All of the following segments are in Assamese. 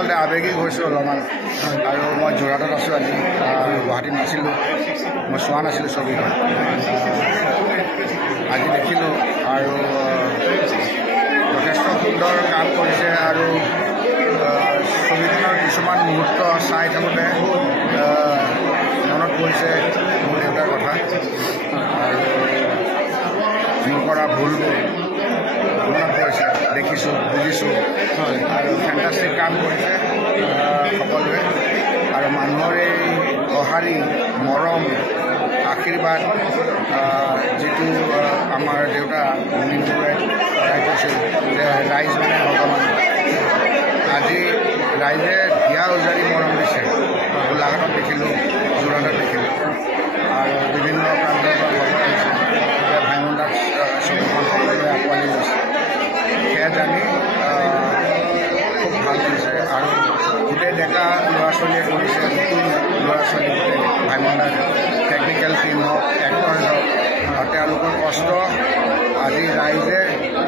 আচলতে আৱেগিক হৈছোঁ অলপমান আৰু মই যোৰহাটত আছোঁ আজি গুৱাহাটীত নাছিলোঁ মই চোৱা নাছিলোঁ ছবিখন আজি দেখিলোঁ আৰু যথেষ্ট সুন্দৰ কাম কৰিছে আৰু ছবিখনৰ কিছুমান মুহূৰ্ত চাই থাকোঁতে মনত পৰিছে মোৰ দেউতাৰ কথা আৰু মোৰ কৰা ভুলবোৰ মনত পৰিছে দেখিছোঁ বুজিছোঁ আৰু ফেণ্টাষ্টিক কাম কৰিছে সকলোৱে আৰু মানুহৰ এই সঁহাৰি মৰম আশীৰ্বাদ যিটো আমাৰ দেউতা মুনিমুৰে সদায় কৈছিল যে ৰাইজ মানে ভগৱান আজি ৰাইজে দিয়া উজাৰি মৰম দিছে গোলাঘাটত দেখিলোঁ যোৰহাটত দেখিলোঁ আৰু বিভিন্ন প্ৰান্তৰ পৰা খবৰ আহিছে যে ভাইমন দাক ছবিখন সকলোৱে আঁকোৱালি লৈছে সেয়া জানি খুব ভাল কৰিছে আৰু গোটেই ডেকা ল'ৰা ছোৱালীয়ে কৰিছে নতুন ল'ৰা ছোৱালী গোটেই ভাইমন দাক টেকনিকেল টিম হওক এক্টৰ হওক আৰু তেওঁলোকৰ কষ্ট আজি ৰাইজে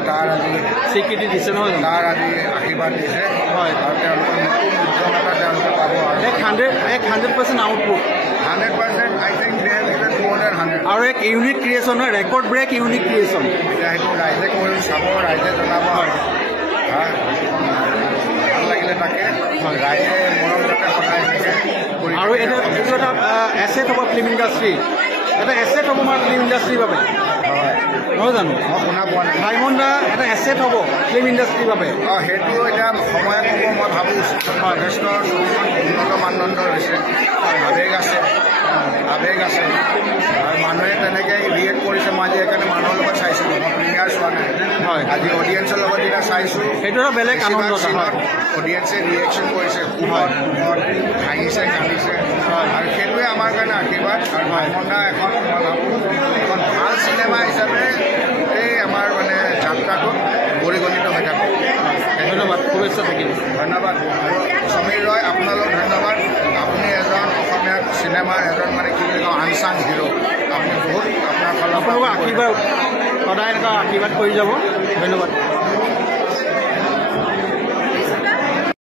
তাৰ আজি স্বীকৃতি দিছে নহয় তাৰ আজি আশীৰ্বাদ দিছে হয় আৰু তেওঁলোকৰ নতুন উদ্যমতা তেওঁলোকে পাব আৰু 100% output 100% I think they have given মোৰ দেন 100 আৰু এক ইউনিক ক্ৰিয়েশ্যন হয় ৰেকৰ্ড ব্ৰেক ইউনিক ক্ৰিয়েশ্যন এতিয়া সেইটো ৰাইজে কৰি চাব ৰাইজে জনাব ভাল লাগিলে তাকে ৰাইজে মৰম যাতে সদায় কৰি আৰু এইটো এটা এছেট হ'ব ফিল্ম ইণ্ডাষ্ট্ৰী এটা এছেট হ'ব আমাৰ ফিল্ম ইণ্ডাষ্ট্ৰীৰ বাবে হয় নহয় জানো মই শুনা পোৱা নাই ভাইমন দা এটা এছেট হ'ব ফিল্ম ইণ্ডাষ্ট্ৰীৰ বাবে সেইটো এতিয়া সময় ক'ব মই ভাবোঁ যথেষ্ট উন্নত মানদণ্ডৰ হৈছে আৱেগ আছে আৰু মানুহে তেনেকৈ ৰিয়েক্ট কৰিছে মই আজি সেইকাৰণে মানুহৰ লগত চাইছিলোঁ মই প্ৰিমিয়াৰ চোৱা নাই হয় আজি অডিয়েঞ্চৰ লগত যেতিয়া চাইছোঁ সেইটো এটা বেলেগ আনন্দ অডিয়েঞ্চে ৰিয়েকশ্যন কৰিছে সুখত হাঁহিছে কান্দিছে আৰু সেইটোৱে আমাৰ কাৰণে আশীৰ্বাদ আৰু ভাইমন দা এখন মই ভাবোঁ এখন ভাল চিনেমা হিচাপে গোটেই আমাৰ মানে যাত্ৰাটোত পৰিগণিত হৈ থাকে ধন্যবাদ শুভেচ্ছা থাকিল ধন্যবাদ আৰু সমীৰ ৰয় আপোনালোক ধন্যবাদ আপুনি এজন অসমীয়া চিনেমাৰ এজন মানে কি বুলি কওঁ আনচাং হিৰো আপুনি বহুত আপোনাৰ ফালৰ আপোনালোকৰ আশীৰ্বাদ সদায় এনেকুৱা আশীৰ্বাদ কৰি যাব ধন্যবাদ